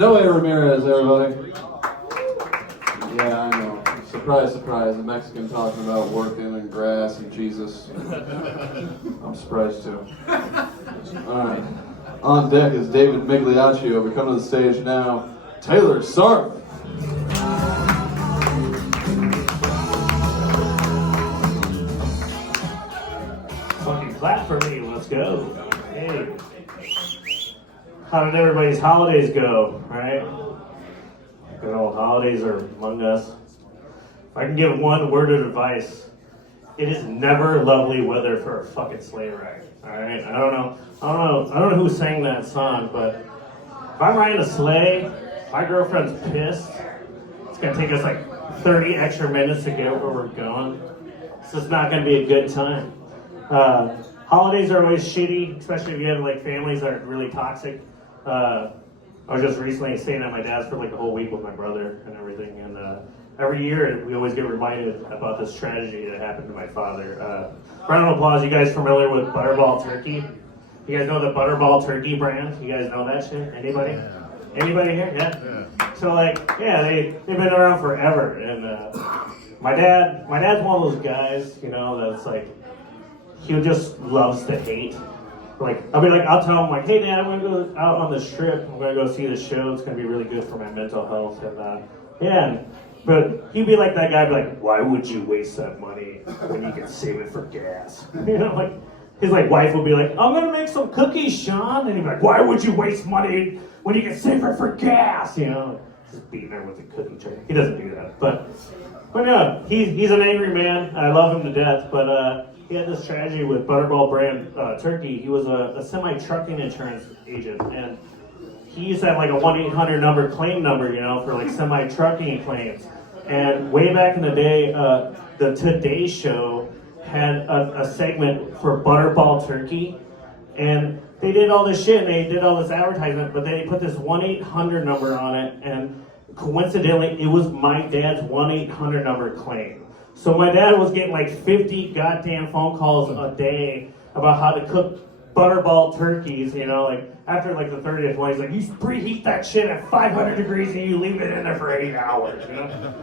Noe Ramirez, everybody. Yeah, I know. Surprise, surprise. A Mexican talking about working and grass and Jesus. I'm surprised too. Alright. On deck is David Migliaccio. We come to the stage now. Taylor Sarff. Fucking clap for me. Let's go. Hey. How did everybody's holidays go? Right? Good old holidays are among us. If I can give one word of advice, it is never lovely weather for a fucking sleigh ride. Alright? I don't know who sang that song, but if I'm riding a sleigh, my girlfriend's pissed. It's gonna take us like 30 extra minutes to get where we're going. So it's not gonna be a good time. Holidays are always shitty, especially if you have like families that are really toxic. I was just recently staying at my dad's for like a whole week with my brother and everything, and every year we always get reminded about this tragedy that happened to my father. Round of applause, you guys familiar with Butterball Turkey? You guys know the Butterball Turkey brand? You guys know that shit? Anybody? Anybody here? Yeah? So like, yeah, they've been around forever, and my dad's one of those guys, you know, that's like, he just loves to hate. Like, I'll tell him, like, hey, Dad, I'm going to go out on this trip. I'm going to go see the show. It's going to be really good for my mental health. And, but he'd be like that guy, be like, why would you waste that money when you can save it for gas? You know, like, his, like, wife would be like, I'm going to make some cookies, Sean. And he'd be like, why would you waste money when you can save it for gas? You know, just beating her with a cookie tray. He doesn't do that. But no, he's an angry man. I love him to death. But, he had this tragedy with Butterball brand turkey. He was a semi-trucking insurance agent, and he used to have like a 1-800 number claim number, you know, for like semi-trucking claims. And way back in the day, the Today Show had a segment for Butterball turkey, and they did all this shit, and they did all this advertisement, but they put this 1-800 number on it, and coincidentally, it was my dad's 1-800 number claim. So my dad was getting like 50 goddamn phone calls a day about how to cook Butterball turkeys, you know, like after like the 30th one, he's like, you preheat that shit at 500 degrees and you leave it in there for 8 hours, you know?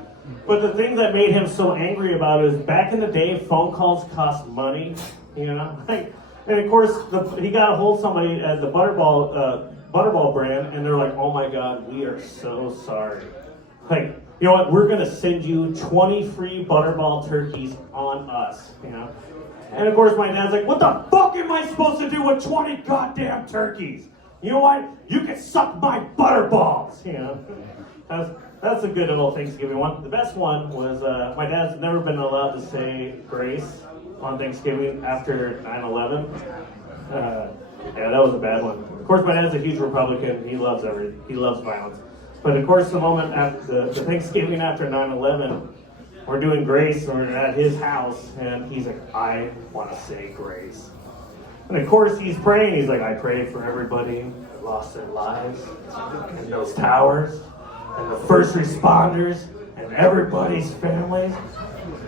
But the thing that made him so angry about it is back in the day, phone calls cost money, you know? Like, and of course, he got a hold of somebody at the Butterball brand, and they're like, oh my God, we are so sorry. Like, you know what, we're gonna send you 20 free Butterball turkeys on us, you know? And of course my dad's like, what the fuck am I supposed to do with 20 goddamn turkeys? You know what, you can suck my Butterballs, you know? That's a good old Thanksgiving one. The best one was, my dad's never been allowed to say grace on Thanksgiving after 9/11. Yeah, that was a bad one. Of course my dad's a huge Republican, he loves violence. But of course, the moment after the Thanksgiving after 9/11, we're doing grace, and we're at his house, and he's like, I want to say grace. And of course, he's praying. He's like, I pray for everybody that lost their lives in those towers, and the first responders, and everybody's families.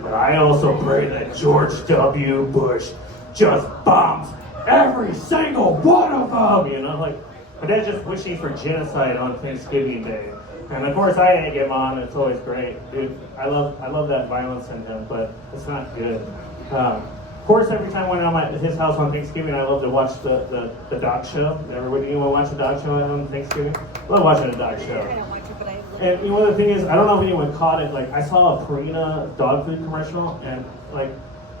But I also pray that George W. Bush just bombs every single one of them, you know, like. My dad's just wishing for genocide on Thanksgiving Day. And of course I egg him on, it's always great. Dude, I love that violence in him, but it's not good. Of course, every time when I'm at his house on Thanksgiving, I love to watch the dog show. Everybody, you want to watch a dog show on Thanksgiving? I love watching a dog show. I don't watch it, but I love And you know, the thing is, I don't know if anyone caught it, like I saw a Purina dog food commercial, and like,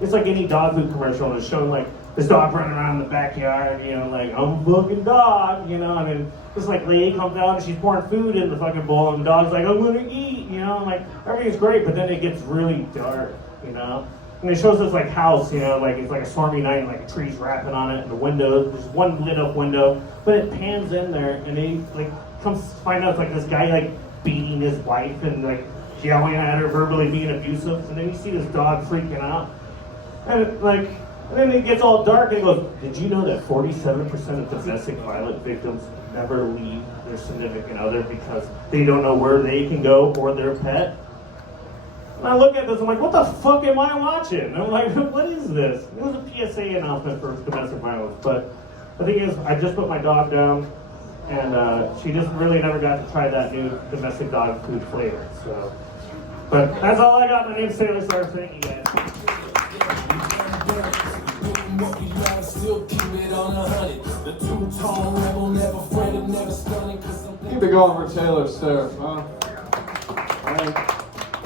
it's like any dog food commercial, and it's showing like, this dog running around in the backyard, you know, like, I'm a fucking dog, you know, and then this, like, lady comes down and she's pouring food in the fucking bowl, and the dog's like, I'm gonna eat, you know, and, like, everything's great, but then it gets really dark, you know, and it shows this, like, house, you know, like, it's like a stormy night, and, like, trees wrapping on it, and the window, there's one lit up window, but it pans in there, and they, like, comes to find out it's, like, this guy, like, beating his wife, and, like, yelling at her, verbally being abusive, and then you see this dog freaking out, and, like, and then it gets all dark and he goes, did you know that 47% of domestic violence victims never leave their significant other because they don't know where they can go or their pet? And I look at this, I'm like, what the fuck am I watching? And I'm like, what is this? It was a PSA announcement for domestic violence. But the thing is, I just put my dog down, and she just really never got to try that new domestic dog food flavor. So, but that's all I got. My name's Taylor Sarff. Thank you guys. Keep it going for Taylor Sarff, huh? All right.